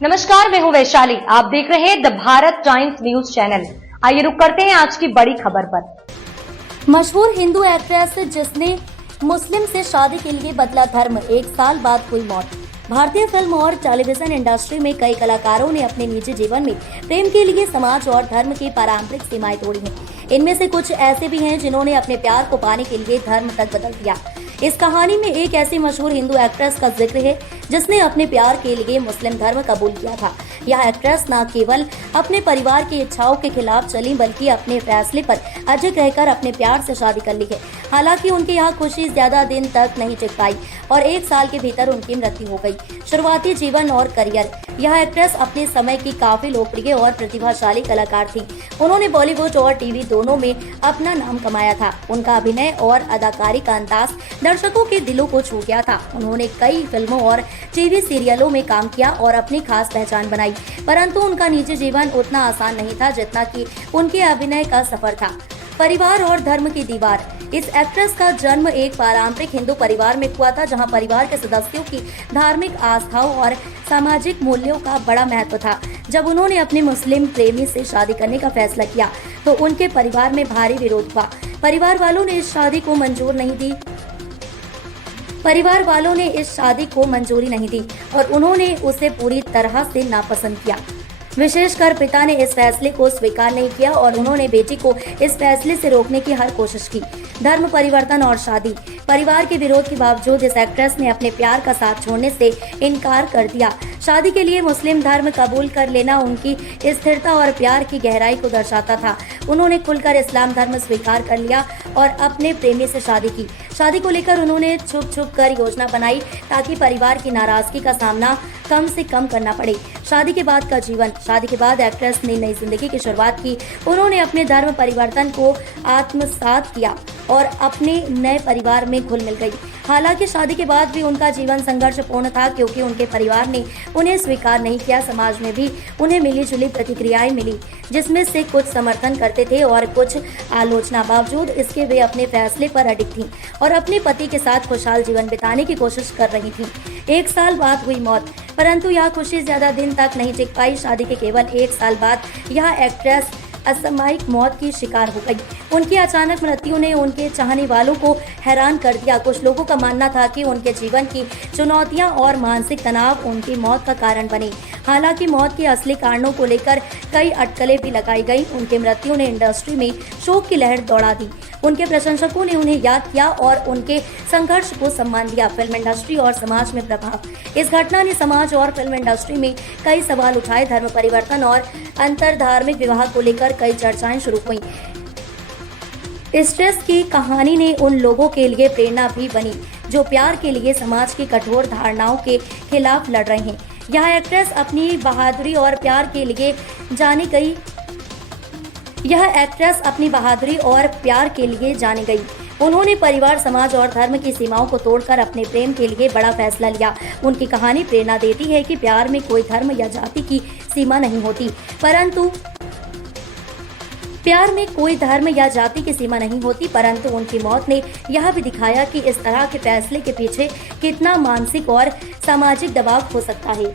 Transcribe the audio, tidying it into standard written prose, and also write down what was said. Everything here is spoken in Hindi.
नमस्कार, मैं हूं वैशाली। आप देख रहे हैं the Bharat times news channel. आइए रुक करते हैं आज की बड़ी खबर पर। मशहूर हिंदू एक्ट्रेस जिसने मुस्लिम से शादी के लिए बदला धर्म, 1 साल बाद हुई मौत। भारतीय फिल्म और टेलीविजन इंडस्ट्री में कई कलाकारों ने अपने निजी जीवन में प्रेम के लिए समाज और धर्म की पारंपरिक सीमाएं तोड़ी हैं। इनमें से कुछ ऐसे भी हैं जिन्होंने अपने प्यार को पाने के लिए धर्म तक बदल दिया। इस कहानी में एक ऐसी मशहूर हिंदू एक्ट्रेस का जिक्र है जिसने अपने प्यार के लिए मुस्लिम धर्म कबूल किया था। यह एक्ट्रेस न केवल अपने परिवार की इच्छाओं के खिलाफ चली बल्कि अपने फैसले पर अजग रहकर अपने प्यार से शादी कर ली है। हालांकि उनकी यह खुशी ज्यादा दिन तक नहीं टिक पाई और 1 साल के भीतर उनकी मृत्यु हो गई। शुरुआती जीवन और करियर। यह एक्ट्रेस अपने समय की काफी लोकप्रिय और प्रतिभाशाली कलाकार थी। उन्होंने बॉलीवुड और टीवी दोनों में अपना नाम कमाया था। उनका अभिनय और अदाकारी का अंदाज दर्शकों के दिलों को छू गया था। उन्होंने कई फिल्मों और टीवी सीरियलों में काम किया और अपनी खास पहचान बनाई, परंतु उनका निजी जीवन उतना आसान नहीं था जितना कि उनके अभिनय का सफर था। परिवार और धर्म की दीवार। इस एक्ट्रेस का जन्म एक पारंपरिक हिंदू परिवार में हुआ था, जहां परिवार के सदस्यों की धार्मिक आस्थाओं और सामाजिक मूल्यों का बड़ा महत्व था। जब उन्होंने अपने मुस्लिम प्रेमी से शादी करने का फैसला किया तो उनके परिवार में भारी विरोध हुआ। परिवार वालों ने इस शादी को मंजूरी नहीं दी और उन्होंने उसे पूरी तरह से नापसंद किया। विशेषकर पिता ने इस फैसले को स्वीकार नहीं किया और उन्होंने बेटी को इस फैसले से रोकने की हर कोशिश की। धर्म परिवर्तन और शादी। परिवार के विरोध के बावजूद इस एक्ट्रेस ने अपने प्यार का साथ छोड़ने से इनकार कर दिया। शादी के लिए मुस्लिम धर्म कबूल कर लेना उनकी स्थिरता और प्यार की गहराई को दर्शाता था। उन्होंने खुलकर इस्लाम धर्म स्वीकार कर लिया और अपने प्रेमी से शादी की। शादी को लेकर उन्होंने छुप छुप कर योजना बनाई ताकि परिवार की नाराजगी का सामना कम से कम करना पड़े। शादी के बाद का जीवन। शादी के बाद एक्ट्रेस ने नई जिंदगी की शुरुआत की। उन्होंने अपने धर्म परिवर्तन को आत्मसात किया और अपने नए परिवार में घुल मिल गई। हालांकि शादी के बाद भी उनका जीवन संघर्षपूर्ण था क्योंकि उनके परिवार ने उन्हें स्वीकार नहीं किया। समाज में भी उन्हें मिली जुली प्रतिक्रियाएं मिली, जिसमें से कुछ समर्थन करते थे और कुछ आलोचना। बावजूद इसके वे अपने फैसले पर अडिग थीं और अपने पति के साथ खुशहाल जीवन बिताने की कोशिश कर रही थीं। 1 साल बाद हुई मौत, परंतु यह खुशी ज्यादा दिन तक नहीं टिक पाई। शादी के केवल 1 साल बाद यह एक्ट्रेस असामयिक मौत की शिकार हो गई। उनकी अचानक मृत्यु ने उनके चाहने वालों को हैरान कर दिया। कुछ लोगों का मानना था कि उनके जीवन की चुनौतियां और मानसिक तनाव उनकी मौत का कारण बने। हालांकि मौत के असली कारणों को लेकर कई अटकलें भी लगाई गई। उनकी मृत्यु ने इंडस्ट्री में शोक की लहर दौड़ा दी। उनके प्रशंसकों ने उन्हें याद किया और उनके संघर्ष को सम्मान दिया। फिल्म इंडस्ट्री और समाज में प्रभाव। इस घटना ने समाज और फिल्म इंडस्ट्री में कई सवाल उठाए। धर्म परिवर्तन और अंतरधार्मिक विवाह को लेकर कई चर्चाएं शुरू हुई। एक्ट्रेस की कहानी ने उन लोगों के लिए प्रेरणा भी बनी जो प्यार के लिए समाज की कठोर धारणाओं के खिलाफ लड़ रहे हैं। यह एक्ट्रेस अपनी बहादुरी और प्यार के लिए जानी गई। उन्होंने परिवार, समाज और धर्म की सीमाओं को तोड़कर अपने प्रेम के लिए बड़ा फैसला लिया। उनकी कहानी प्रेरणा देती है कि प्यार में कोई धर्म या जाति की सीमा नहीं होती, परंतु उनकी मौत ने यह भी दिखाया कि इस तरह के फैसले के पीछे कितना मानसिक और सामाजिक दबाव हो सकता है।